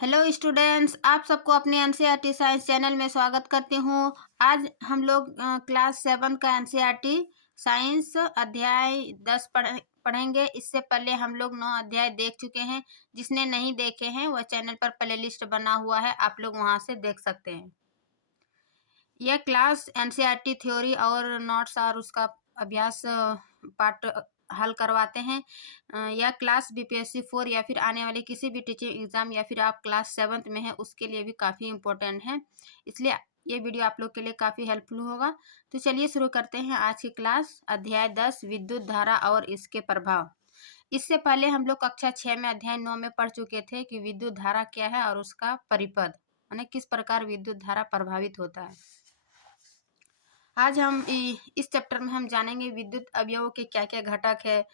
Hello students, आप सबको अपने एनसीईआरटी साइंस चैनल में स्वागत करती हूँ। आज हम लोग क्लास 7 का एनसीईआरटी साइंस अध्याय 10 पढ़ेंगे। इससे पहले हम लोग 9 अध्याय देख चुके हैं। जिसने नहीं देखे हैं वह चैनल पर प्लेलिस्ट बना हुआ है, आप लोग वहां से देख सकते हैं। यह क्लास एनसीईआरटी थ्योरी और नोट्स और उसका अभ्यास पाठ हल करवाते हैं। यह क्लास बीपीएससी 4 या फिर आने वाले किसी भी टीचिंग एग्जाम या फिर आप क्लास 7th में है उसके लिए भी काफ़ी इम्पोर्टेंट है, इसलिए ये वीडियो आप लोग के लिए काफ़ी हेल्पफुल होगा। तो चलिए शुरू करते हैं आज की क्लास। अध्याय 10 विद्युत धारा और इसके प्रभाव। इससे पहले हम लोग कक्षा 6 में अध्याय 9 में पढ़ चुके थे कि विद्युत धारा क्या है और उसका परिपथ यानी किस प्रकार विद्युत धारा प्रभावित होता है। आज हम इस चैप्टर में हम जानेंगे विद्युत अवयवों के क्या क्या घटक है,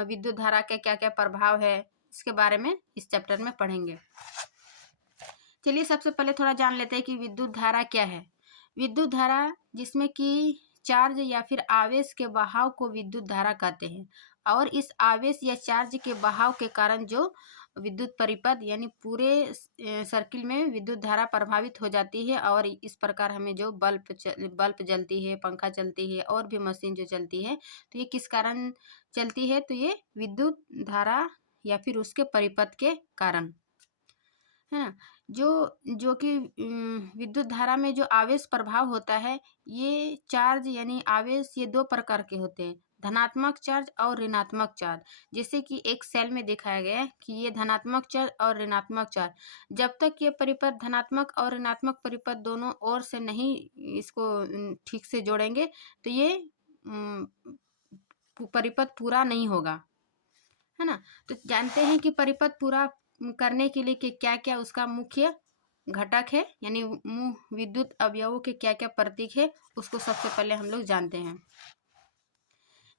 विद्युत धारा के क्या क्या प्रभाव है, इसके बारे में इस चैप्टर में पढ़ेंगे। चलिए सबसे पहले थोड़ा जान लेते हैं कि विद्युत धारा क्या है। विद्युत धारा जिसमें कि चार्ज या फिर आवेश के बहाव को विद्युत धारा कहते हैं, और इस आवेश या चार्ज के बहाव के कारण जो विद्युत परिपथ यानी पूरे सर्किल में विद्युत धारा प्रभावित हो जाती है, और इस प्रकार हमें जो बल्ब जलती है, पंखा चलती है और भी मशीन जो चलती है, तो ये किस कारण चलती है? तो ये विद्युत धारा या फिर उसके परिपथ के कारण है ना। जो जो कि विद्युत धारा में जो आवेश प्रभाव होता है, ये चार्ज यानी आवेश ये दो प्रकार के होते हैं, धनात्मक चार्ज और ऋणात्मक चार्ज। जैसे कि एक सेल में दिखाया गया है कि ये धनात्मक चार्ज और ऋणात्मक चार्ज, जब तक ये परिपथ धनात्मक और ऋणात्मक परिपथ दोनों ओर से नहीं इसको ठीक से जोड़ेंगे तो ये परिपथ पूरा नहीं होगा, है ना। तो जानते हैं कि परिपथ पूरा करने के लिए कि क्या क्या उसका मुख्य घटक है, यानी विद्युत अवयवों के क्या क्या प्रतीक है, उसको सबसे पहले हम लोग जानते हैं।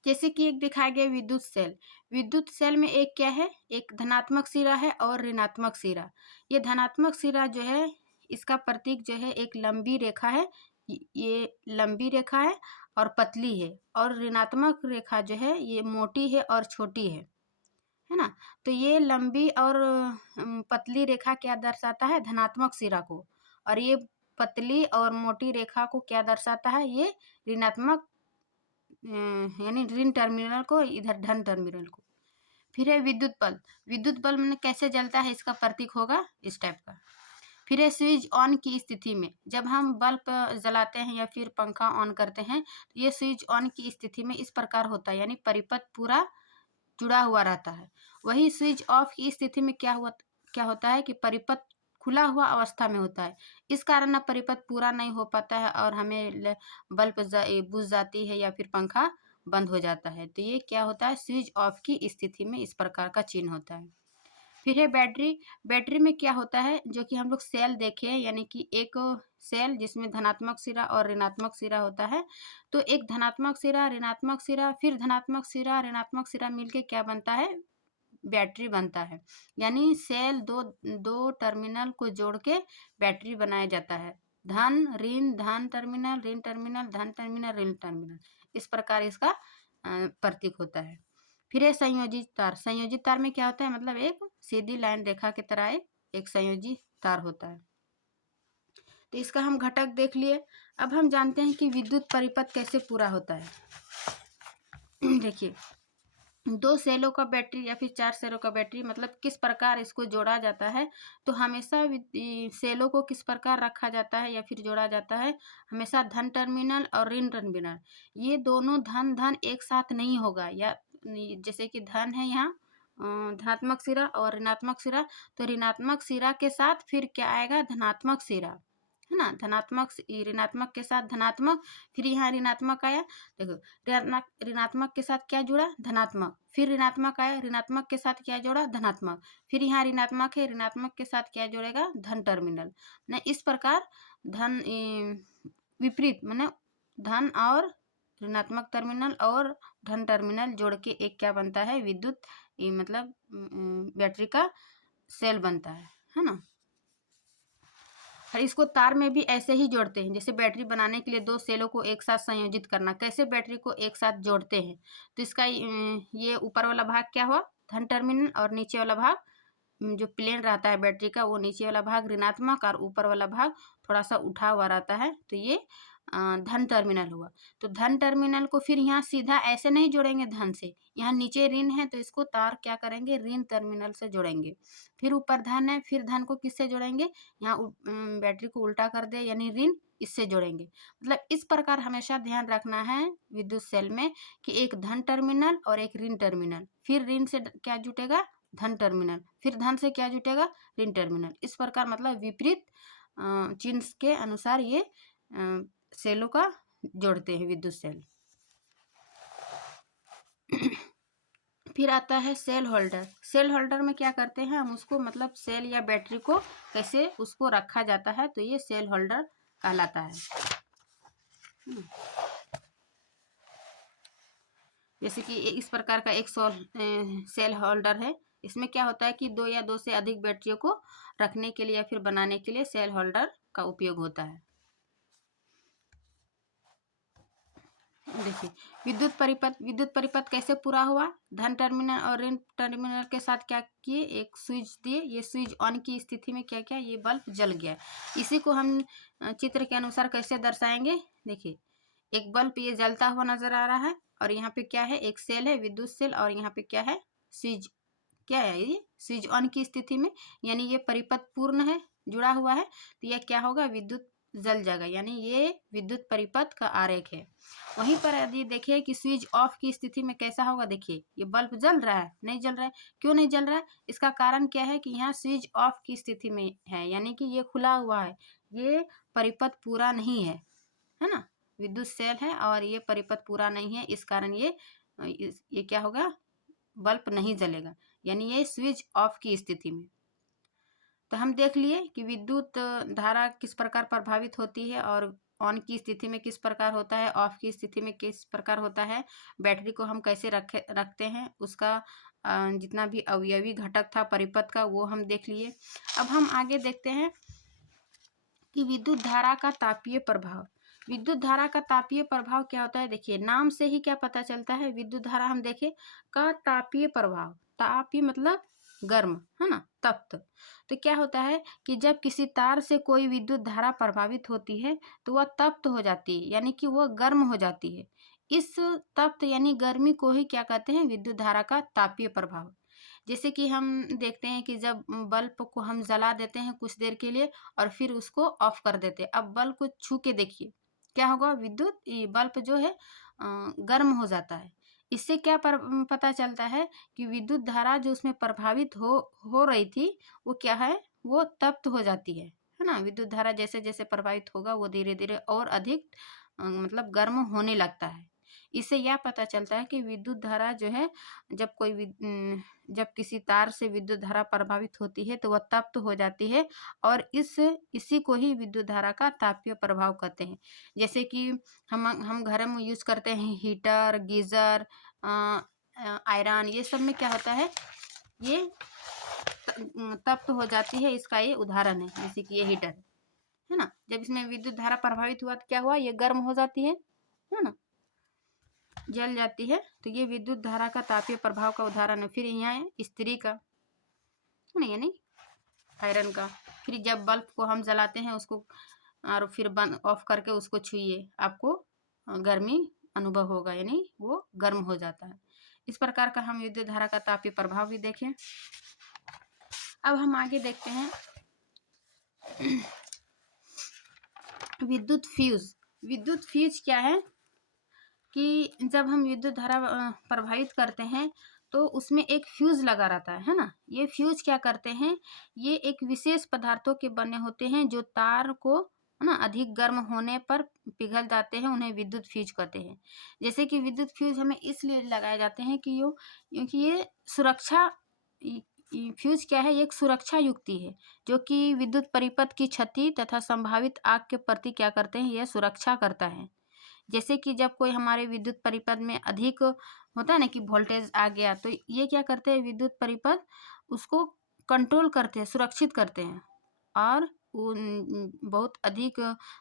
जैसे कि एक दिखाया गया विद्युत सेल। विद्युत सेल में एक क्या है, एक धनात्मक सिरा है और ऋणात्मक सिरा। ये धनात्मक सिरा जो है इसका प्रतीक जो है एक लंबी रेखा है, ये लंबी रेखा है और पतली है, और ऋणात्मक रेखा जो है ये मोटी है और छोटी है ना। तो ये लंबी और पतली रेखा क्या दर्शाता है? धनात्मक सिरा को। और ये पतली और मोटी रेखा को क्या दर्शाता है? ये ऋणात्मक यानी ऋण टर्मिनल को, इधर धन टर्मिनल को। फिर है विद्युत बल्ब। विद्युत बल्ब में कैसे जलता है, इसका प्रतीक होगा इस टाइप का। फिर है स्विच ऑन की स्थिति में, जब हम बल्ब जलाते हैं या फिर पंखा ऑन करते हैं तो ये स्विच ऑन की स्थिति में इस प्रकार होता है, यानी परिपथ पूरा जुड़ा हुआ रहता है। वही स्विच ऑफ की स्थिति में क्या होता है कि परिपथ खुला हुआ अवस्था में होता है। इस कारण ना परिपथ पूरा नहीं हो पाता है और हमें बल्ब बुझ जाती है या फिर पंखा बंद हो जाता है। तो ये क्या होता है? स्विच ऑफ की स्थिति में इस प्रकार का चिन्ह होता है। फिर है बैटरी। बैटरी में क्या होता है, जो कि हम लोग सेल देखे, यानी कि एक सेल जिसमें धनात्मक सिरा और ऋणात्मक सिरा होता है। तो एक धनात्मक सिरा, ऋणात्मक सिरा, फिर धनात्मक सिरा, ऋणात्मक सिरा मिलके क्या बनता है? बैटरी बनता है। यानी सेल दो दो टर्मिनल को जोड़ के बैटरी बनाया जाता है। धन ऋण, धन टर्मिनल, ऋण टर्मिनल, धन टर्मिनल, ऋण टर्मिनल, इस प्रकार इसका प्रतीक होता है। फिर है संयोजित तार। संयोजित तार में क्या होता है, मतलब एक सीधी लाइन रेखा की तरह एक संयोजित तार होता है। तो इसका हम घटक देख लिए। अब हम जानते हैं कि विद्युत परिपथ कैसे पूरा होता है। देखिए, दो सेलों का बैटरी या फिर 4 सेलों का बैटरी, मतलब किस प्रकार इसको जोड़ा जाता है। तो हमेशा सेलों को किस प्रकार रखा जाता है या फिर जोड़ा जाता है, हमेशा धन टर्मिनल और ऋण टर्मिनल, ये दोनों धन धन एक साथ नहीं होगा। या जैसे कि धन है यहाँ धनात्मक सिरा और ऋणात्मक सिरा, तो ऋणात्मक सिरा के साथ फिर क्या आएगा? धनात्मक सिरा, है ना। धनात्मक ऋणात्मक के साथ धनात्मक, फिर यहाँ ऋणात्मक आया। देखो, ऋणात्मक के साथ क्या जुड़ा? धनात्मक। फिर ऋणात्मक आया, ऋणात्मक के साथ क्या जोड़ा? धनात्मक। फिर यहाँ ऋणात्मक है, ऋणात्मक के साथ क्या जोड़ेगा? धन टर्मिनल। न इस प्रकार धन विपरीत माने धन और ऋणात्मक टर्मिनल और धन टर्मिनल जोड़ के एक क्या बनता है? विद्युत मतलब बैटरी का सेल बनता है ना। और इसको तार में भी ऐसे ही जोड़ते हैं, जैसे बैटरी बनाने के लिए दो सेलों को एक साथ संयोजित करना, कैसे बैटरी को एक साथ जोड़ते हैं। तो इसका ये ऊपर वाला भाग क्या हुआ? धन टर्मिनल, और नीचे वाला भाग जो प्लेन रहता है बैटरी का, वो नीचे वाला भाग ऋणात्मक और ऊपर वाला भाग थोड़ा सा उठा हुआ रहता है, तो ये धन टर्मिनल हुआ। तो धन टर्मिनल को फिर यहाँ सीधा ऐसे नहीं जोड़ेंगे धन से, यहाँ नीचे ऋण है तो इसको तार क्या करेंगे, ऋण टर्मिनल से जोड़ेंगे। फिर ऊपर धन है, फिर धन को किससे जोड़ेंगे, यहाँ बैटरी को उल्टा कर दे यानी ऋण, इससे जोड़ेंगे। मतलब इस प्रकार हमेशा ध्यान रखना है विद्युत सेल में कि एक धन टर्मिनल और एक ऋण टर्मिनल, फिर ऋण से क्या जुटेगा, धन टर्मिनल, फिर धन से क्या जुटेगा, ऋण टर्मिनल। इस प्रकार मतलब विपरीत चिन्ह के अनुसार ये सेलों का जोड़ते हैं विद्युत सेल। फिर आता है सेल होल्डर। सेल होल्डर में क्या करते हैं हम, उसको मतलब सेल या बैटरी को कैसे उसको रखा जाता है, तो ये सेल होल्डर कहलाता है। जैसे कि इस प्रकार का एक सेल होल्डर है, इसमें क्या होता है कि दो या दो से अधिक बैटरियों को रखने के लिए या फिर बनाने के लिए सेल होल्डर का उपयोग होता है। देखिए विद्युत परिपथ कैसे पूरा हुआ, धन टर्मिनल और ऋण टर्मिनल के साथ क्या किए, एक स्विच दिए, ये स्विच ऑन की स्थिति में क्या किया, ये बल्ब जल गया। इसी को हम चित्र के अनुसार कैसे दर्शाएंगे, देखिए एक बल्ब ये जलता हुआ नजर आ रहा है और यहाँ पे क्या है, एक सेल है विद्युत सेल, और यहाँ पे क्या है, स्विच, क्या है ये, स्विच ऑन की स्थिति में, यानी ये परिपथ पूर्ण है, जुड़ा हुआ है, तो यह क्या होगा, विद्युत जल जाएगा, यानी ये विद्युत परिपथ का आरेख है। वहीं पर यदि देखिए कि स्विच ऑफ की स्थिति में कैसा होगा, देखिए ये बल्ब जल रहा है, नहीं जल रहा है, क्यों नहीं जल रहा है, इसका कारण क्या है कि यहाँ स्विच ऑफ की स्थिति में है, यानी कि ये खुला हुआ है, ये परिपथ पूरा नहीं है, है ना, विद्युत सेल है और ये परिपथ पूरा नहीं है, इस कारण ये क्या होगा, बल्ब नहीं जलेगा, यानी ये स्विच ऑफ की स्थिति में। तो हम देख लिए कि विद्युत धारा किस प्रकार प्रभावित होती है और ऑन की स्थिति में किस प्रकार होता है, ऑफ की स्थिति में किस प्रकार होता है, बैटरी को हम कैसे रखते हैं, उसका जितना भी अवयवी घटक था परिपथ का वो हम देख लिए। अब हम आगे देखते हैं कि विद्युत धारा का तापीय प्रभाव। विद्युत धारा का तापीय प्रभाव क्या होता है, देखिए नाम से ही क्या पता चलता है, विद्युत धारा हम देखें का तापीय प्रभाव, तापीय मतलब गर्म, है ना, तप्त। तो क्या होता है कि जब किसी तार से कोई विद्युत धारा प्रभावित होती है तो वह तप्त हो जाती है, यानी कि वह गर्म हो जाती है। इस तप्त यानी गर्मी को ही क्या कहते हैं, विद्युत धारा का तापीय प्रभाव। जैसे कि हम देखते हैं कि जब बल्ब को हम जला देते हैं कुछ देर के लिए और फिर उसको ऑफ कर देते हैं, अब बल्ब को छू के देखिए क्या होगा, विद्युत बल्ब जो है गर्म हो जाता है। इससे क्या पता चलता है कि विद्युत धारा जो उसमें प्रभावित हो रही थी वो क्या है, वो तप्त हो जाती है ना। विद्युत धारा जैसे जैसे प्रभावित होगा वो धीरे धीरे और अधिक मतलब गर्म होने लगता है। इससे यह पता चलता है कि विद्युत धारा जो है जब किसी तार से विद्युत धारा प्रभावित होती है तो वह तप्त हो जाती है और इसी को ही विद्युत धारा का तापीय प्रभाव कहते हैं। जैसे कि हम घर में यूज करते हैं हीटर, गीजर, आयरन, ये सब में क्या होता है, ये तप्त हो जाती है, इसका ये उदाहरण है। जैसे कि ये हीटर है ना, जब इसमें विद्युत धारा प्रभावित हुआ तो क्या हुआ, ये गर्म हो जाती है ना, जल जाती है, तो ये विद्युत धारा का तापीय प्रभाव का उदाहरण है। फिर यहाँ है इस्त्री का, नहीं यानी आयरन का। फिर जब बल्ब को हम जलाते हैं उसको और फिर बंद ऑफ करके उसको छुइए, आपको गर्मी अनुभव होगा, यानी वो गर्म हो जाता है। इस प्रकार का हम विद्युत धारा का तापीय प्रभाव भी देखें। अब हम आगे देखते हैं विद्युत फ्यूज। विद्युत फ्यूज क्या है कि जब हम विद्युत धारा प्रभावित करते हैं तो उसमें एक फ्यूज लगा रहता है ना। ये फ्यूज क्या करते हैं, ये एक विशेष पदार्थों के बने होते हैं जो तार को है ना अधिक गर्म होने पर पिघल जाते हैं, उन्हें विद्युत फ्यूज कहते हैं। जैसे कि विद्युत फ्यूज हमें इसलिए लगाए जाते हैं कि क्योंकि ये सुरक्षा, फ्यूज क्या है, ये एक सुरक्षा युक्ति है जो कि विद्युत परिपथ की क्षति तथा संभावित आग के प्रति क्या करते हैं, यह सुरक्षा करता है। जैसे कि जब कोई हमारे विद्युत परिपथ में अधिक होता है ना कि वोल्टेज आ गया, तो ये क्या करते हैं, विद्युत परिपथ उसको कंट्रोल करते हैं, सुरक्षित करते हैं और बहुत अधिक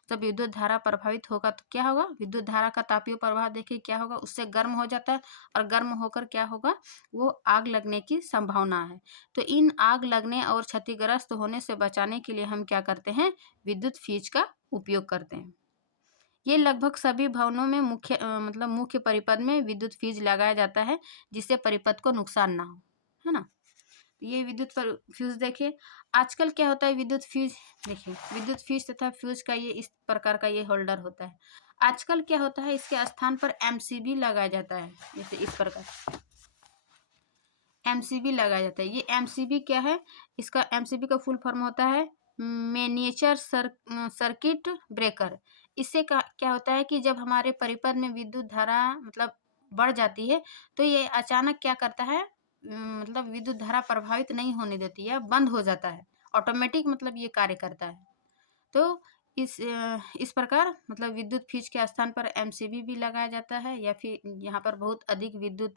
जब विद्युत धारा प्रभावित होगा तो क्या होगा, विद्युत धारा का तापीय प्रभाव देखिए क्या होगा, उससे गर्म हो जाता है और गर्म होकर क्या होगा, वो आग लगने की संभावना है। तो इन आग लगने और क्षतिग्रस्त होने से बचाने के लिए हम क्या करते हैं, विद्युत फ्यूज का उपयोग करते हैं। ये लगभग सभी भवनों में मतलब मुख्य परिपथ में विद्युत फ्यूज लगाया जाता है, जिससे परिपथ को नुकसान ना हो, है ना। ये विद्युत फ्यूज देखिए। आजकल क्या होता है, विद्युत फ्यूज देखिए, विद्युत फ्यूज तथा फ्यूज का ये इस प्रकार का ये होल्डर होता है। आजकल क्या होता है, इसके स्थान पर एमसीबी लगाया जाता है, जैसे इस प्रकार एमसीबी लगाया जाता है। ये एमसीबी क्या है, इसका एमसीबी का फुल फॉर्म होता है मिनिएचर सर्किट ब्रेकर। इससे क्या होता है कि जब हमारे परिपथ में विद्युत धारा मतलब बढ़ जाती है, तो ये अचानक क्या करता है, मतलब विद्युत धारा प्रभावित नहीं होने देती है, बंद हो जाता है, ऑटोमेटिक मतलब ये कार्य करता है। तो इस प्रकार मतलब विद्युत फ्यूज के स्थान पर एमसीबी भी लगाया जाता है, या फिर यहाँ पर बहुत अधिक विद्युत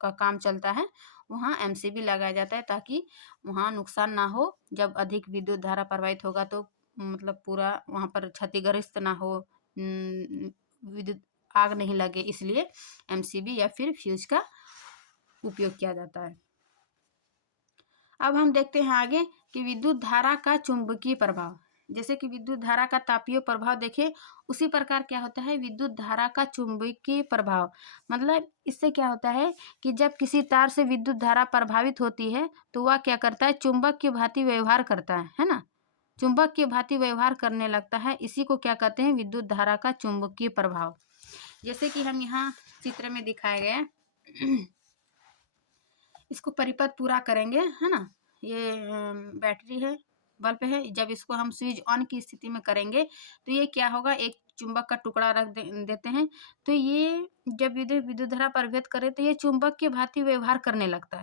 का काम चलता है, वहाँ एमसीबी लगाया जाता है, ताकि वहाँ नुकसान ना हो। जब अधिक विद्युत धारा प्रवाहित होगा तो मतलब पूरा वहाँ पर क्षतिग्रस्त ना हो, विद्युत आग नहीं लगे, इसलिए एमसीबी या फिर फ्यूज का उपयोग किया जाता है। अब हम देखते हैं आगे कि विद्युत धारा का चुंबकीय प्रभाव। जैसे कि विद्युत धारा का तापीय प्रभाव देखें, उसी प्रकार क्या होता है विद्युत धारा का चुंबकीय प्रभाव। मतलब इससे क्या होता है कि जब किसी तार से विद्युत धारा प्रभावित होती है तो वह क्या करता है, चुंबक की भांति व्यवहार करता है ना। चुंबक की भांति व्यवहार करने लगता है, इसी को क्या कहते हैं, विद्युत धारा का चुंबकीय प्रभाव। जैसे कि हम यहाँ चित्र में दिखाया गया, इसको परिपथ पूरा करेंगे, है ना। ये बैटरी है, बल्ब है। जब इसको हम स्विच ऑन की स्थिति में करेंगे तो ये क्या होगा, एक चुंबक का टुकड़ा रख देते हैं, तो ये जब विद्युत धारा प्रभावित करे तो ये चुंबक की भांति व्यवहार करने लगता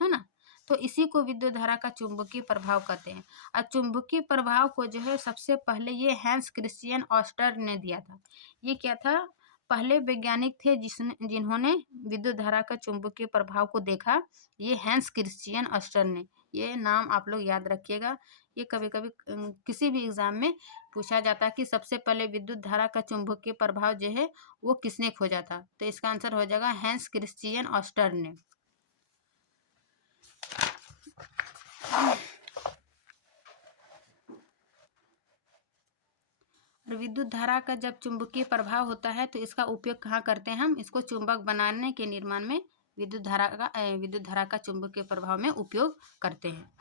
है ना। तो इसी को विद्युत धारा का चुंबकीय प्रभाव कहते हैं। और चुंबकीय प्रभाव को जो है सबसे पहले ये हैंस क्रिश्चियन ऑस्टर ने दिया था। ये क्या था, पहले वैज्ञानिक थे जिन्होंने विद्युत धारा का चुंबकीय प्रभाव को देखा, ये हैंस क्रिश्चियन ऑस्टर ने। ये नाम आप लोग याद रखिएगा, ये कभी कभी किसी भी एग्जाम में पूछा जाता है कि सबसे पहले विद्युत धारा का चुंबकीय प्रभाव जो है वो किसने खोजा था, तो इसका आंसर हो जाएगा हैंस क्रिश्चियन ऑस्टर ने। और विद्युत धारा का जब चुंबकीय प्रभाव होता है तो इसका उपयोग कहाँ करते हैं, हम इसको चुंबक बनाने के निर्माण में विद्युत धारा का चुंबकीय प्रभाव में उपयोग करते हैं।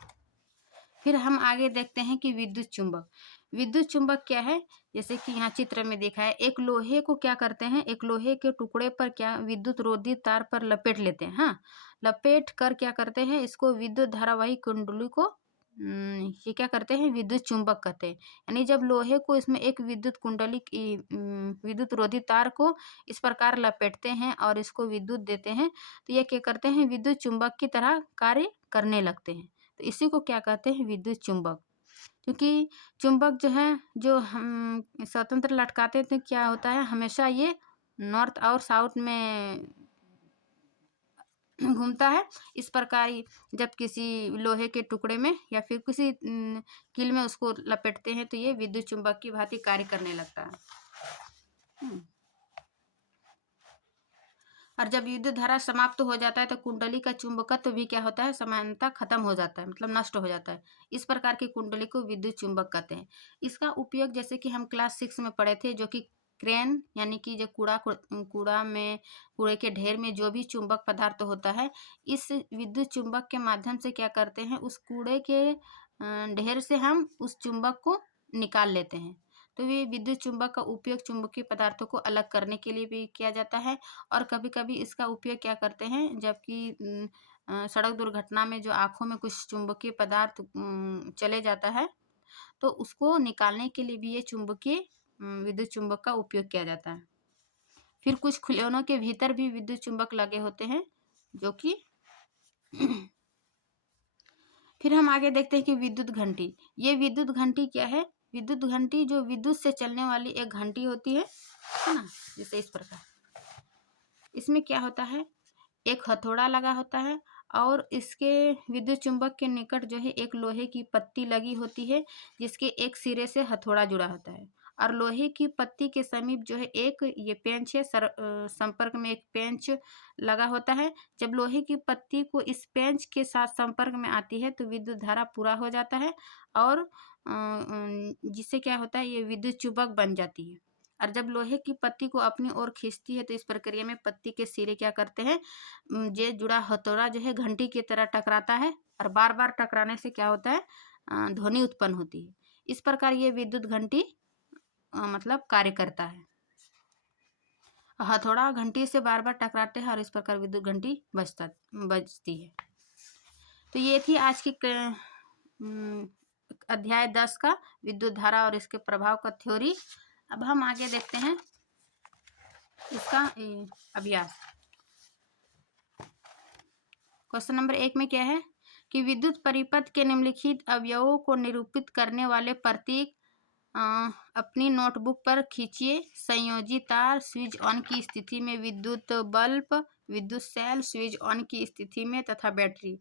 फिर हम आगे देखते हैं कि विद्युत चुंबक क्या है। जैसे कि यहाँ चित्र में देखा है, एक लोहे को क्या करते हैं, एक लोहे के टुकड़े पर क्या विद्युत रोधी तार पर लपेट लेते हैं। हाँ, लपेट कर क्या करते हैं, इसको विद्युत धारावाही कुंडली को ये क्या करते हैं, विद्युत चुंबक कहते हैं। यानी जब लोहे को इसमें एक विद्युत कुंडली की विद्युत रोधी तार को इस प्रकार लपेटते हैं और इसको विद्युत देते हैं, तो ये क्या करते हैं, विद्युत चुंबक की तरह कार्य करने लगते हैं। तो इसी को क्या कहते हैं, विद्युत चुंबक। क्योंकि चुंबक जो है, जो हम स्वतंत्र लटकाते थे, क्या होता है, हमेशा ये नॉर्थ और साउथ में घूमता है। इस प्रकार जब किसी लोहे के टुकड़े में या फिर किसी कील में उसको लपेटते हैं तो ये विद्युत चुंबक की भांति कार्य करने लगता है। और जब विद्युत धारा समाप्त हो जाता है तो कुंडली का चुंबकत्व भी क्या होता है, समानता खत्म हो जाता है, मतलब नष्ट हो जाता है। इस प्रकार की कुंडली को विद्युत चुंबक कहते हैं। इसका उपयोग जैसे कि हम क्लास 6 में पढ़े थे, जो कि क्रेन यानी कि जो कूड़े के ढेर में जो भी चुंबक पदार्थ होता है, इस विद्युत चुंबक के माध्यम से क्या करते हैं, उस कूड़े के ढेर से हम उस चुंबक को निकाल लेते हैं। तो ये विद्युत चुंबक का उपयोग चुंबकीय पदार्थों को अलग करने के लिए भी किया जाता है। और कभी कभी इसका उपयोग क्या करते हैं, जबकि सड़क दुर्घटना में जो आँखों में कुछ चुंबकीय पदार्थ चले जाता है, तो उसको निकालने के लिए भी ये विद्युत चुंबक का उपयोग किया जाता है। फिर कुछ खिलौनों के भीतर भी विद्युत चुंबक लगे होते हैं, जो कि फिर हम आगे देखते हैं कि विद्युत घंटी। ये विद्युत घंटी क्या है, विद्युत घंटी जो विद्युत से चलने वाली एक घंटी होती है ना, जैसे इस प्रकार। इसमें क्या होता है, एक हथौड़ा लगा होता है और इसके विद्युत चुंबक के निकट जो है एक लोहे की पत्ती लगी होती है जिसके एक सिरे से हथौड़ा जुड़ा होता है, और लोहे की पत्ती के समीप जो है एक ये पेंच है, संपर्क में एक पेंच लगा होता है। जब लोहे की पत्ती को इस पेंच के साथ संपर्क में आती है तो विद्युत धारा पूरा हो जाता है और जिससे क्या होता है, ये विद्युत चुंबक बन जाती है। और जब लोहे की पत्ती को अपनी ओर खींचती है तो इस प्रक्रिया में पत्ती के सिरे क्या करते हैं, जे जुड़ा हथौड़ा जो है घंटी की तरह टकराता है, और बार बार टकराने से क्या होता है, ध्वनि उत्पन्न होती है। इस प्रकार ये विद्युत घंटी मतलब कार्य करता है। हथौड़ा घंटी से बार बार टकराते हैं और इस प्रकार विद्युत घंटी बजती है। तो ये थी आज की अध्याय 10 का विद्युत धारा और इसके प्रभाव का थ्योरी। अब हम आगे देखते हैं इसका अभ्यास। क्वेश्चन नंबर 1 में क्या है कि विद्युत परिपथ के निम्नलिखित अवयवों को निरूपित करने वाले प्रतीक अपनी नोटबुक पर खींचिए। संयोजी तार स्विच ऑन की स्थिति में, विद्युत बल्ब, विद्युत सेल स्विच ऑन की स्थिति में, तथा बैटरी।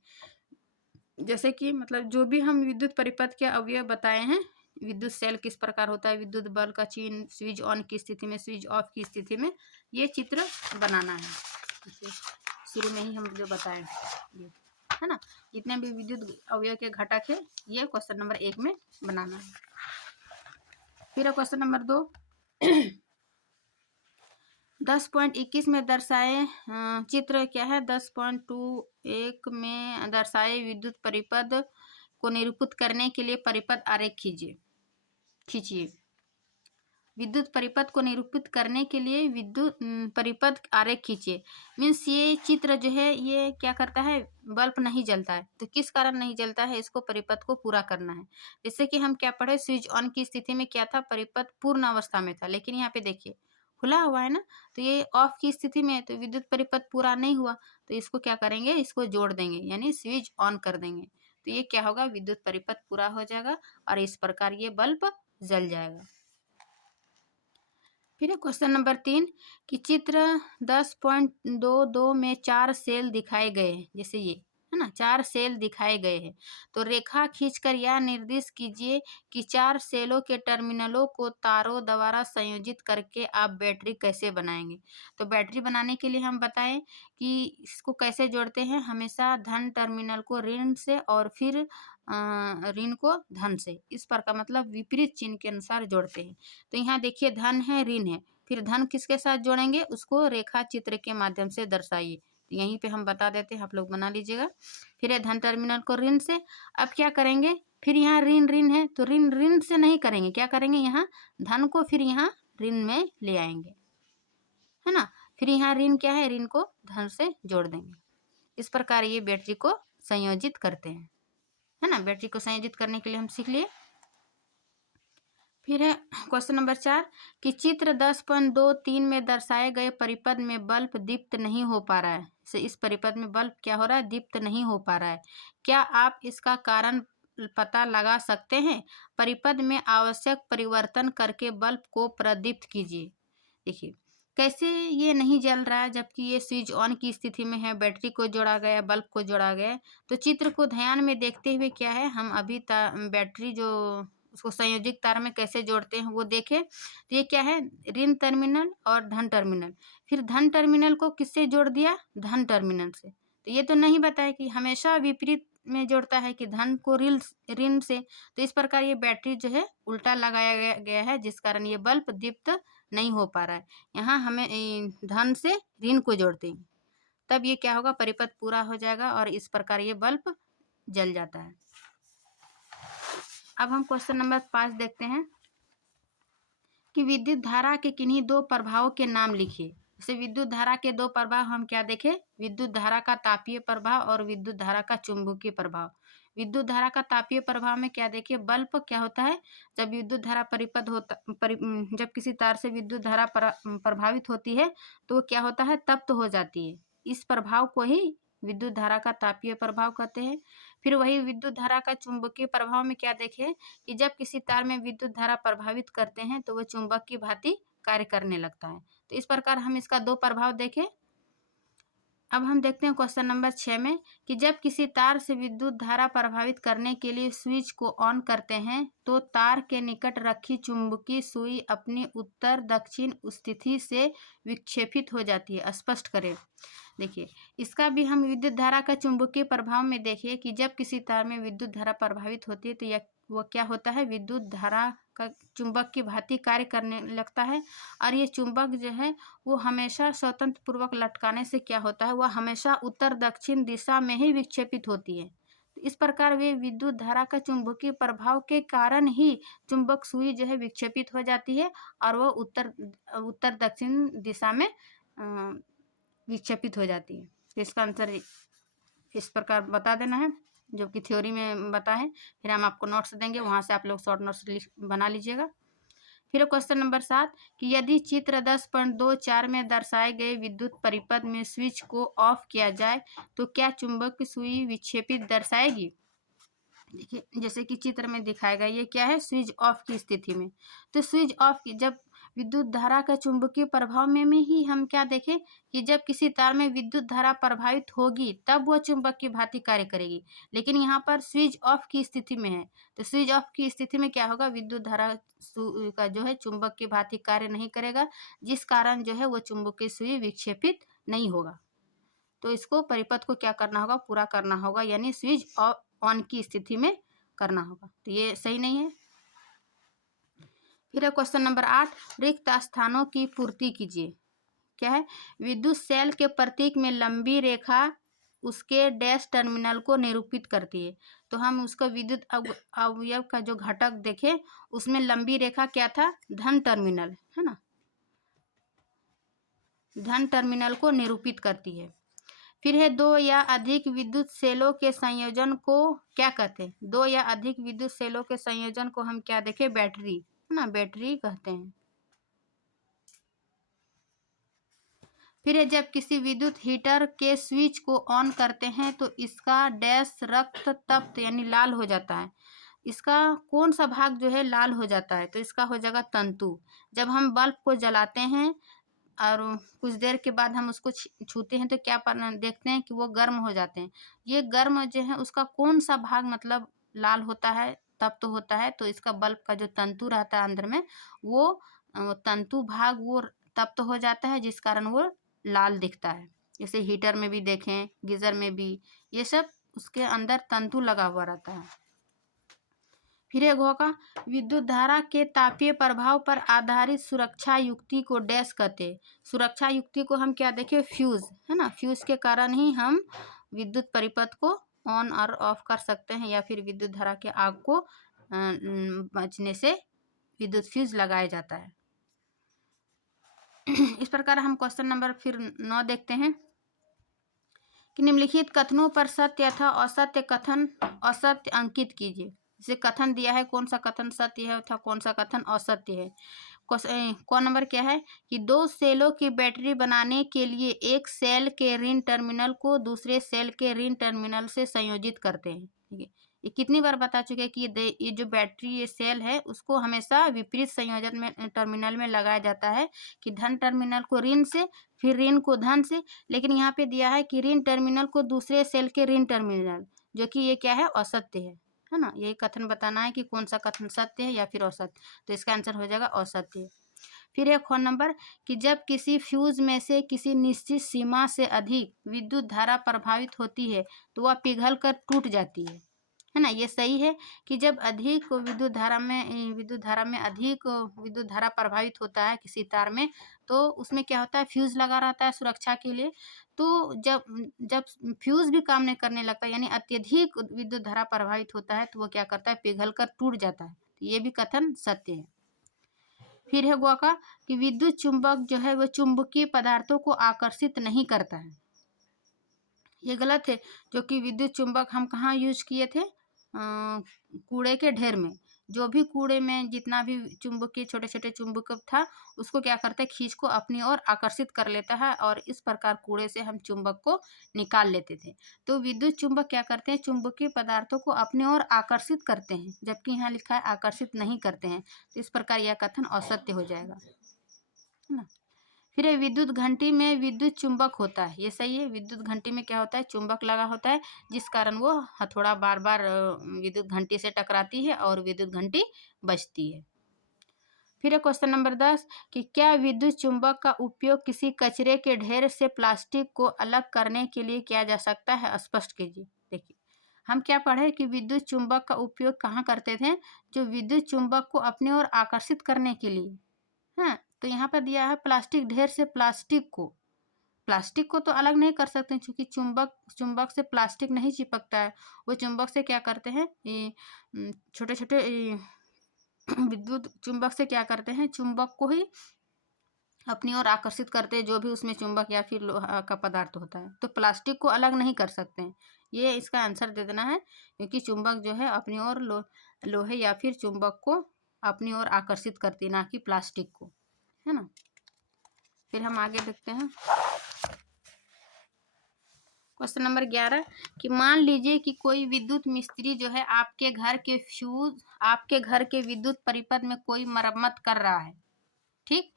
जैसे कि मतलब जो भी हम विद्युत परिपथ के अवयव बताए हैं, विद्युत सेल किस प्रकार होता है, विद्युत बल्ब का चिन्ह, स्विच ऑन की स्थिति में, स्विच ऑफ की स्थिति में, ये चित्र बनाना है। शुरू में ही हम जो बताए ये है ना, जितने भी विद्युत अवयव के घटक है ये क्वेश्चन नंबर 1 में बनाना है। फिर क्वेश्चन नंबर 2 10.21 में दर्शाए चित्र क्या है, 10.21 में दर्शाए विद्युत परिपथ को निरूपित करने के लिए परिपथ आरेख खींचिए। विद्युत परिपथ को निरूपित करने के लिए विद्युत परिपथ आरेख खींचिए। मीन्स ये चित्र जो है ये क्या करता है, बल्ब नहीं जलता है। तो किस कारण नहीं जलता है, इसको परिपथ को पूरा करना है। जैसे कि हम क्या पढ़े, स्विच ऑन की स्थिति में क्या था, परिपथ पूर्ण अवस्था में था, लेकिन यहाँ पे देखिए खुला हुआ है ना, तो ये ऑफ की स्थिति में है, तो विद्युत परिपथ पूरा नहीं हुआ। तो इसको क्या करेंगे, इसको जोड़ देंगे, यानी स्विच ऑन कर देंगे। तो ये क्या होगा, विद्युत परिपथ पूरा हो जाएगा और इस प्रकार ये बल्ब जल जाएगा। फिर क्वेश्चन नंबर 3 कि चित्र 10.22 में 4 सेल दिखाए गए हैं। जैसे ये है ना, 4 सेल दिखाए गए हैं, तो रेखा खींचकर यह निर्दिष्ट कीजिए कि 4 सेलों के टर्मिनलों को तारों द्वारा संयोजित करके आप बैटरी कैसे बनाएंगे। तो बैटरी बनाने के लिए हम बताएं कि इसको कैसे जोड़ते हैं, हमेशा धन टर्मिनल को ऋण से और फिर ऋण को धन से, इस पर का मतलब विपरीत चिन्ह के अनुसार जोड़ते हैं। तो यहाँ देखिए धन है, ऋण है, फिर धन किसके साथ जोड़ेंगे, उसको रेखा चित्र के माध्यम से दर्शाइए। तो यहीं पे हम बता देते हैं, आप लोग बना लीजिएगा। फिर है धन टर्मिनल को ऋण से। अब क्या करेंगे, फिर यहाँ ऋण ऋण है तो ऋण ऋण से नहीं करेंगे, क्या करेंगे, यहाँ धन को फिर यहाँ ऋण में ले आएंगे, है ना। फिर यहाँ ऋण क्या है, ऋण को धन से जोड़ देंगे। इस प्रकार ये बैटरी को संयोजित करते हैं, है ना। बैटरी को संयोजित करने के लिए हम सीख लिए। फिर है क्वेश्चन नंबर 4 कि चित्र 10.23 में दर्शाए गए परिपथ में बल्ब दीप्त नहीं हो पा रहा है। से इस परिपथ में बल्ब क्या हो रहा है, दीप्त नहीं हो पा रहा है। क्या आप इसका कारण पता लगा सकते हैं। परिपथ में आवश्यक परिवर्तन करके बल्ब को प्रदीप्त कीजिए। देखिए कैसे ये नहीं जल रहा है, जबकि ये स्विच ऑन की स्थिति में है, बैटरी को जोड़ा गया, बल्ब को जोड़ा गया। तो चित्र को ध्यान में देखते हुए क्या है, हम अभी बैटरी जो उसको संयोजित तार में कैसे जोड़ते हैं वो देखें। तो ये क्या है, ऋण टर्मिनल और धन टर्मिनल। फिर धन टर्मिनल को किससे जोड़ दिया, धन टर्मिनल से। तो ये तो नहीं बताया कि हमेशा विपरीत में जोड़ता है कि धन को ऋण से। तो इस प्रकार ये बैटरी जो है उल्टा लगाया गया है, जिस कारण ये बल्ब दीप्त नहीं हो पा रहा है। यहाँ हमें धन से ऋण को जोड़ते हैं, तब ये क्या होगा, परिपथ पूरा हो जाएगा और इस प्रकार ये बल्ब जल जाता है। अब हम क्वेश्चन नंबर 5 देखते हैं कि विद्युत धारा के किन्हीं 2 प्रभावों के नाम लिखिए। जैसे विद्युत धारा के 2 प्रभाव हम क्या देखें, विद्युत धारा का तापीय प्रभाव और विद्युत धारा का चुंबकीय प्रभाव। विद्युत धारा का तापीय प्रभाव में क्या देखिए, बल्ब क्या होता है, जब विद्युत धारा जब किसी तार से विद्युत धारा प्रभावित होती है तो वो क्या होता है, तप्त हो जाती है। इस प्रभाव को ही विद्युत धारा का तापीय प्रभाव कहते हैं। फिर वही विद्युत धारा का चुंबकीय प्रभाव में क्या देखें कि जब किसी तार में विद्युत धारा प्रभावित करते हैं तो वह चुंबक की भांति कार्य करने लगता है। तो इस प्रकार हम इसका 2 प्रभाव देखें। अब हम देखते हैं क्वेश्चन नंबर 6 में कि जब किसी तार से विद्युत धारा प्रभावित करने के लिए स्विच को ऑन करते हैं तो तार के निकट रखी चुंबकीय सुई अपनी उत्तर दक्षिण स्थिति से विक्षेपित हो जाती है। स्पष्ट करें। देखिए, इसका भी हम विद्युत धारा का चुंबकीय प्रभाव में देखिए कि जब किसी तार में विद्युत धारा प्रभावित होती है तो यह वो क्या होता है, विद्युत धारा का चुंबक की भांति कार्य करने लगता है। और ये चुंबक जो है वो हमेशा स्वतंत्र पूर्वक लटकाने से क्या होता है, वह हमेशा उत्तर दक्षिण दिशा में ही विक्षेपित होती है। इस प्रकार वे विद्युत धारा का चुंबकीय प्रभाव के कारण ही चुंबक सुई जो है विक्षेपित हो जाती है और वह उत्तर दक्षिण दिशा में विक्षेपित हो जाती है। तो इसका आंसर इस प्रकार बता देना है जो कि थ्योरी में बता है। फिर हम आपको नोट्स देंगे, वहाँ से आप लोग शॉर्ट नोट्स बना लीजिएगा। फिर क्वेश्चन नंबर 7 कि यदि चित्र 10.24 में दर्शाए गए विद्युत परिपथ में स्विच को ऑफ किया जाए तो क्या चुंबक की सुई विक्षेपित दर्शाएगी। देखिए, जैसे कि चित्र में दिखाया गया, ये क्या है, स्विच ऑफ की स्थिति में। तो स्विच ऑफ की जब विद्युत धारा का चुंबकीय प्रभाव में ही हम क्या देखें कि जब किसी तार में विद्युत धारा प्रभावित होगी तब वह चुंबक की भांति कार्य करेगी। लेकिन यहाँ पर स्विच ऑफ की स्थिति में है, तो स्विच ऑफ की स्थिति में क्या होगा, विद्युत धारा का जो है चुंबक की भांति कार्य नहीं करेगा, जिस कारण जो है वो चुंबकीय सुई विक्षेपित नहीं होगा। तो इसको परिपथ को क्या करना होगा, पूरा करना होगा, यानी स्विच ऑन की स्थिति में करना होगा। तो ये सही नहीं है। फिर है क्वेश्चन नंबर 8 रिक्त स्थानों की पूर्ति कीजिए। क्या है, विद्युत सेल के प्रतीक में लंबी रेखा उसके डैश टर्मिनल को निरूपित करती है। तो हम उसका विद्युत अवयव का जो घटक देखें उसमें लंबी रेखा क्या था, धन टर्मिनल है ना, धन टर्मिनल को निरूपित करती है। फिर है दो या अधिक विद्युत सेलों के संयोजन को क्या कहते हैं, दो या अधिक विद्युत सेलों के संयोजन को हम क्या देखें, बैटरी है ना, बैटरी कहते हैं। फिर है जब किसी विद्युत हीटर के स्विच को ऑन करते हैं तो इसका डैश रक्त तप्त यानी लाल हो जाता है। इसका कौन सा भाग जो है लाल हो जाता है, तो इसका हो जाएगा तंतु। जब हम बल्ब को जलाते हैं और कुछ देर के बाद हम उसको छूते हैं तो क्या देखते हैं कि वो गर्म हो जाते हैं। ये गर्म जो है उसका कौन सा भाग मतलब लाल होता है, तप्त तो होता है, तो इसका बल्ब का जो तंतु रहता है अंदर में वो तंतु भाग वो तप्त हो जाता है, जिस कारण वो लाल दिखता है। जैसे हीटर में भी देखें, गीजर में भी, ये सब उसके अंदर तंतु लगा हुआ रहता है। फिर एक होगा विद्युत धारा के तापीय प्रभाव पर आधारित सुरक्षा युक्ति को डैश कहते हैं। सुरक्षा युक्ति को हम क्या देखें, फ्यूज है ना, फ्यूज के कारण ही हम विद्युत परिपथ को ऑन और ऑफ कर सकते हैं, या फिर विद्युत धारा के आग को बचने से विद्युत फ्यूज लगाया जाता है। इस प्रकार हम क्वेश्चन नंबर फिर 9 देखते हैं कि निम्नलिखित कथनों पर सत्य अथवा असत्य कथन असत्य अंकित कीजिए। जैसे कथन दिया है, कौन सा कथन सत्य है अथवा कौन सा कथन असत्य है। कौन नंबर क्या है कि दो सेलों की बैटरी बनाने के लिए एक सेल के ऋण टर्मिनल को दूसरे सेल के ऋण टर्मिनल से संयोजित करते हैं। ठीक है, ये कितनी बार बता चुके हैं कि ये जो बैटरी ये सेल है उसको हमेशा विपरीत संयोजन में टर्मिनल में लगाया जाता है कि धन टर्मिनल को ऋण से, फिर ऋण को धन से। लेकिन यहाँ पे दिया है कि ऋण टर्मिनल को दूसरे सेल के ऋण टर्मिनल, जो कि ये क्या है, असत्य है ना। यही कथन बताना है कि कौन सा कथन सत्य है या फिर असत्य। तो इसका आंसर हो जाएगा असत्य। फिर है ख नंबर कि जब किसी फ्यूज में से किसी निश्चित सीमा से अधिक विद्युत धारा प्रभावित होती है तो वह पिघल कर टूट जाती है ना। ये सही है कि जब अधिक विद्युत धारा में अधिक विद्युत धारा प्रभावित होता है किसी तार में, तो उसमें क्या होता है, फ्यूज लगा रहता है सुरक्षा के लिए। तो जब फ्यूज भी काम नहीं करने लगता, यानी अत्यधिक विद्युत धारा प्रभावित होता है, तो वो क्या करता है, पिघल कर टूट जाता है। तो ये भी कथन सत्य है। फिर है गो का कि विद्युत चुंबक जो है वो चुंबकीय पदार्थों को आकर्षित नहीं करता है। ये गलत है, जो कि विद्युत चुंबक हम कहाँ यूज किए थे, कूड़े के ढेर में। जो भी कूड़े में जितना भी चुंबकीय छोटे छोटे चुंबक था उसको क्या करता है, खींच को अपनी ओर आकर्षित कर लेता है, और इस प्रकार कूड़े से हम चुंबक को निकाल लेते थे। तो विद्युत चुंबक क्या करते हैं, चुंबकीय पदार्थों को अपनी ओर आकर्षित करते हैं, जबकि यहाँ लिखा है आकर्षित नहीं करते हैं। तो इस प्रकार यह कथन असत्य हो जाएगा, है ना। फिर ये विद्युत घंटी में विद्युत चुंबक होता है, ये सही है। विद्युत घंटी में क्या होता है, चुंबक लगा होता है, जिस कारण वो हथौड़ा बार बार विद्युत घंटी से टकराती है और विद्युत घंटी बजती है। फिर है क्वेश्चन नंबर 10 कि क्या विद्युत चुंबक का उपयोग किसी कचरे के ढेर से प्लास्टिक को अलग करने के लिए किया जा सकता है, स्पष्ट कीजिए। देखिए, हम क्या पढ़े कि विद्युत चुंबक का उपयोग कहाँ करते थे, जो विद्युत चुंबक को अपनी ओर आकर्षित करने के लिए। हाँ, तो यहाँ पर दिया है प्लास्टिक ढेर से प्लास्टिक को तो अलग नहीं कर सकते, क्योंकि चुंबक से प्लास्टिक नहीं चिपकता है। वो चुंबक से क्या करते हैं, ये छोटे छोटे विद्युत चुंबक से क्या करते हैं, चुंबक को ही अपनी ओर आकर्षित करते हैं, जो भी उसमें चुंबक या फिर लोहा का पदार्थ होता है। तो प्लास्टिक को अलग नहीं कर सकते हैं, ये इसका आंसर दे देना है, क्योंकि चुंबक जो है अपनी ओर लोहे या फिर चुंबक को अपनी ओर आकर्षित करती, ना कि प्लास्टिक को, है ना। फिर हम आगे देखते हैं क्वेश्चन नंबर 11 कि मान लीजिए कि कोई विद्युत मिस्त्री जो है आपके घर के विद्युत परिपथ में कोई मरम्मत कर रहा है। ठीक,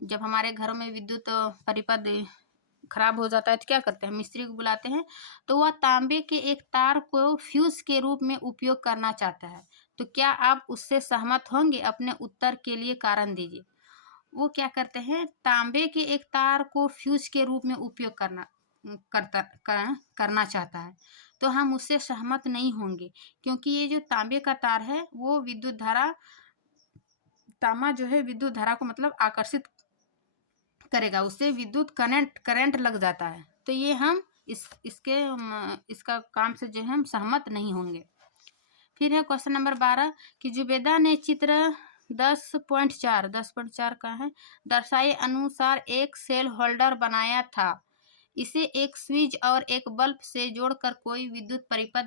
जब हमारे घरों में विद्युत परिपथ खराब हो जाता है तो क्या करते हैं, मिस्त्री को बुलाते हैं। तो वह तांबे के एक तार को फ्यूज के रूप में उपयोग करना चाहता है, तो क्या आप उससे सहमत होंगे? अपने उत्तर के लिए कारण दीजिए। वो क्या करते हैं, तांबे के एक तार को फ्यूज के रूप में उपयोग करना चाहता है, तो हम उससे सहमत नहीं होंगे, क्योंकि ये जो तांबे का तार है वो तांबा जो है विद्युत धारा को मतलब आकर्षित करेगा, उससे विद्युत करंट लग जाता है। तो ये हम इसका काम से जो है हम सहमत नहीं होंगे। फिर है क्वेश्चन नंबर 12 कि जुबेदा ने चित्र 10.4 का है दर्शाए अनुसार एक सेल होल्डर बनाया था। इसे एक स्विच और एक बल्ब से जोड़कर कोई विद्युत परिपथ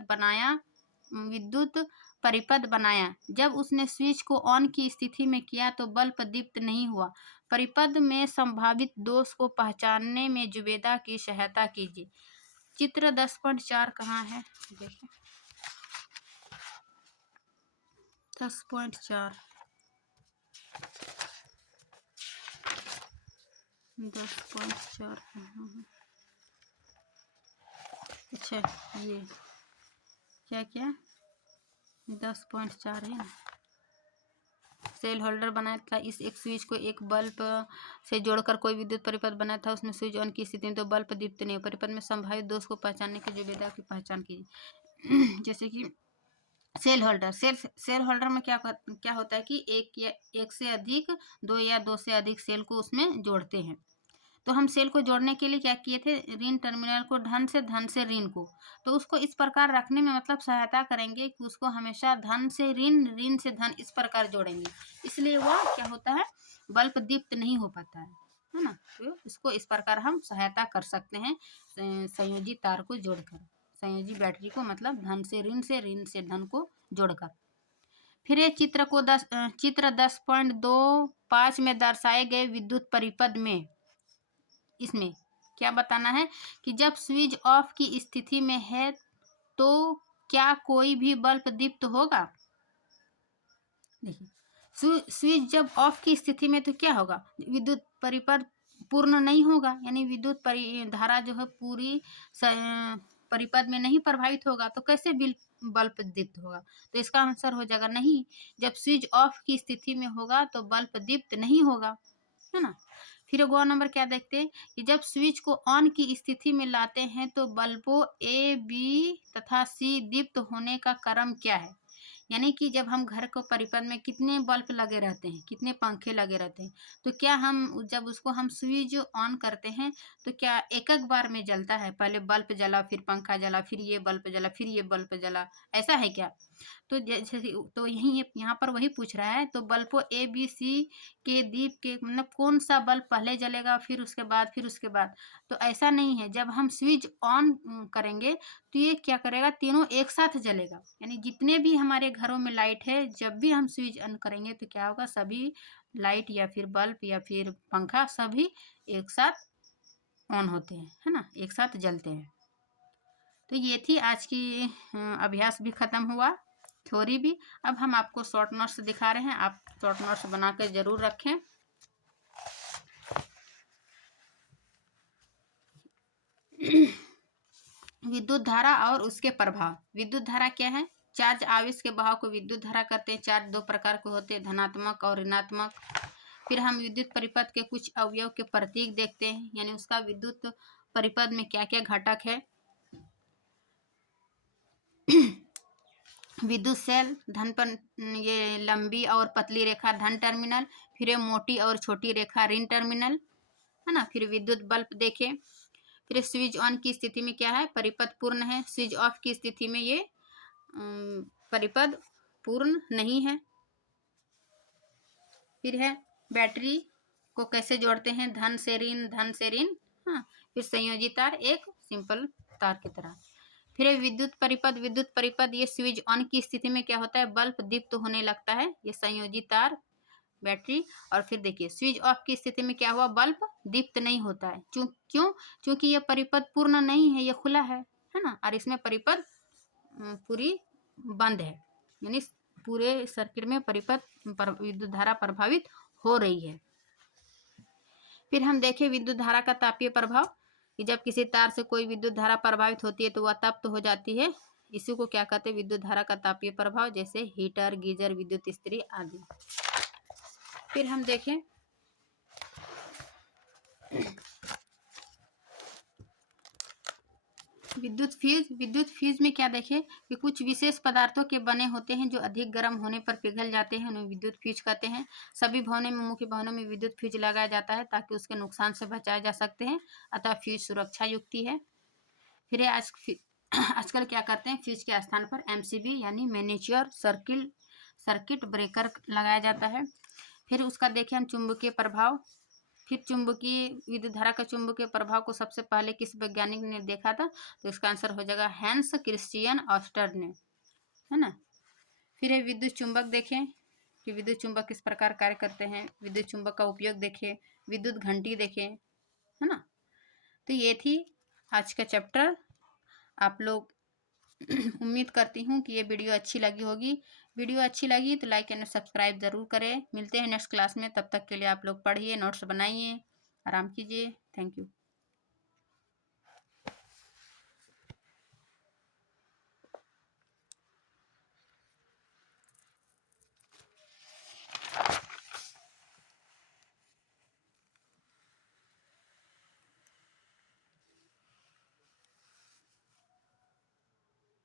बनाया। जब उसने स्विच को ऑन की स्थिति में किया तो बल्ब दीप्त नहीं हुआ। परिपथ में संभावित दोष को पहचानने में जुबेदा की सहायता कीजिए। चित्र 10.4 कहाँ है, देखिए 10.4 10.4 अच्छा, ये क्या 10.4 है ना। सेल होल्डर बनाया था, इस एक स्विच को एक बल्ब से जोड़कर कोई विद्युत परिपथ बनाया था। उसमें स्विच ऑन की स्थिति में तो बल्ब दीप्त नहीं, परिपथ में संभावित दोष को पहचानने की जुबेदा की पहचान कीजिए। जैसे कि सेल होल्डर में क्या होता है कि एक से अधिक दो या दो से अधिक सेल को उसमें जोड़ते हैं। तो हम सेल को जोड़ने के लिए क्या किए थे, ऋण टर्मिनल को धन से ऋण को, तो उसको इस प्रकार रखने में मतलब सहायता करेंगे कि उसको हमेशा धन से ऋण से धन इस प्रकार जोड़ेंगे, इसलिए वह क्या होता है, बल्ब दीप्त नहीं हो पाता है ना। तो इसको इस प्रकार हम सहायता कर सकते हैं संयोजी तार को जोड़कर, संयोजी बैटरी को मतलब धन से धन को जोड़कर। फिर ये चित्र 10.25 में दर्शाए गए विद्युत परिपथ में इसमें क्या बताना है कि जब स्विच ऑफ की स्थिति में है तो क्या कोई भी बल्ब दीप्त होगा। देखिए, स्विच जब ऑफ की स्थिति में तो क्या होगा, विद्युत परिपथ पूर्ण नहीं होगा, यानी विद्युत धारा जो है पूरी परिपथ में नहीं प्रभावित होगा, तो कैसे बल्ब दीप्त होगा। तो इसका आंसर हो जाएगा नहीं, जब स्विच ऑफ की स्थिति में होगा तो बल्ब दीप्त नहीं होगा, है ना। फिर गौ नंबर क्या देखते हैं कि जब स्विच को ऑन की स्थिति में लाते हैं तो बल्बों ए बी तथा सी दीप्त होने का क्रम क्या है। यानी कि जब हम घर को परिपथ में कितने बल्ब लगे रहते हैं, कितने पंखे लगे रहते हैं, तो क्या हम जब उसको हम स्विच ऑन करते हैं तो क्या एक बार में जलता है, पहले बल्ब जला फिर पंखा जला फिर ये बल्ब जला फिर ये बल्ब जला, ऐसा है क्या। तो जैसे तो यही यहाँ पर वही पूछ रहा है, तो बल्बों ए बी सी के दीप के मतलब कौन सा बल्ब पहले जलेगा फिर उसके बाद, तो ऐसा नहीं है। जब हम स्विच ऑन करेंगे तो ये क्या करेगा, तीनों एक साथ जलेगा, यानी जितने भी हमारे घरों में लाइट है जब भी हम स्विच ऑन करेंगे तो क्या होगा, सभी लाइट या फिर बल्ब या फिर पंखा सभी एक साथ ऑन होते हैं, है ना, एक साथ जलते हैं। तो ये थी आज की अभ्यास भी खत्म हुआ, थ्योरी भी। अब हम आपको शॉर्ट नोट्स दिखा रहे हैं, आप शॉर्ट नोट्स बना कर जरूर रखें। विद्युत धारा और उसके प्रभाव। विद्युत धारा क्या है? चार्ज आवेश के बहाव को विद्युत धारा करते हैं। चार्ज दो प्रकार के होते हैं, धनात्मक और ऋणात्मक। फिर हम विद्युत परिपथ के कुछ अवयव के प्रतीक देखते हैं, यानी उसका विद्युत परिपथ में क्या क्या घटक है। विद्युत सेल, धन पर ये लंबी और पतली रेखा धन टर्मिनल, फिर ये मोटी और छोटी रेखा ऋण टर्मिनल, है ना। फिर विद्युत बल्ब देखें। फिर स्विच ऑन की स्थिति में क्या है? परिपथ पूर्ण है। स्विच ऑफ की स्थिति में ये परिपथ पूर्ण नहीं है। फिर है बैटरी को कैसे जोड़ते हैं? धन से ऋण, धन से ऋण। हाँ, फिर संयोजी तार एक सिंपल तार की तरह। फिर विद्युत परिपथ। विद्युत परिपथ ये स्विच ऑन की स्थिति में क्या होता है? बल्ब दीप्त होने लगता है, ये संयोजी तार, बैटरी। और फिर देखिए स्विच ऑफ की स्थिति में क्या हुआ? बल्ब दीप्त नहीं होता है। क्यों? क्योंकि यह परिपथ पूर्ण नहीं है, यह खुला है ना। और इसमें परिपथ पूरी बंद है, यानी पूरे सर्किट में परिपथ विद्युत धारा प्रभावित हो रही है। फिर हम देखें विद्युत धारा का तापीय प्रभाव, कि जब किसी तार से कोई विद्युत धारा प्रभावित होती है तो वह तप्त हो जाती है। इसी को क्या कहते हैं? विद्युत धारा का तापीय प्रभाव, जैसे हीटर, गीजर, विद्युत इस्त्री आदि। फिर हम देखें विद्युत फ्यूज। विद्युत फ्यूज में क्या देखें कि कुछ विशेष पदार्थों के बने होते हैं जो अधिक गर्म होने पर पिघल जाते हैं, उन्हें विद्युत फ्यूज कहते हैं। सभी भवनों में, मुख्य भवनों में विद्युत फ्यूज लगाया जाता है ताकि उसके नुकसान से बचाए जा सकते हैं, अतः फ्यूज सुरक्षा युक्ति है। फिर आजकल क्या करते हैं? फ्यूज के स्थान पर एमसीबी यानी मिनिएचर सर्किट ब्रेकर लगाया जाता है। फिर उसका देखें हम चुंबकीय प्रभाव। फिर चुंबकीय विद्युत धारा का चुंबकीय प्रभाव को सबसे पहले किस वैज्ञानिक ने देखा था? तो इसका आंसर हो जाएगा हैंस क्रिश्चियन ऑस्टर ने, है ना। फिर है विद्युत चुंबक देखें कि विद्युत चुंबक किस प्रकार कार्य करते हैं। विद्युत चुंबक का उपयोग देखें, विद्युत घंटी देखें, है ना। तो ये थी आज का चैप्टर। आप लोग उम्मीद करती हूँ कि ये वीडियो अच्छी लगी होगी। वीडियो अच्छी लगी तो लाइक एंड सब्सक्राइब ज़रूर करें। मिलते हैं नेक्स्ट क्लास में, तब तक के लिए आप लोग पढ़िए, नोट्स बनाइए, आराम कीजिए। Thank you.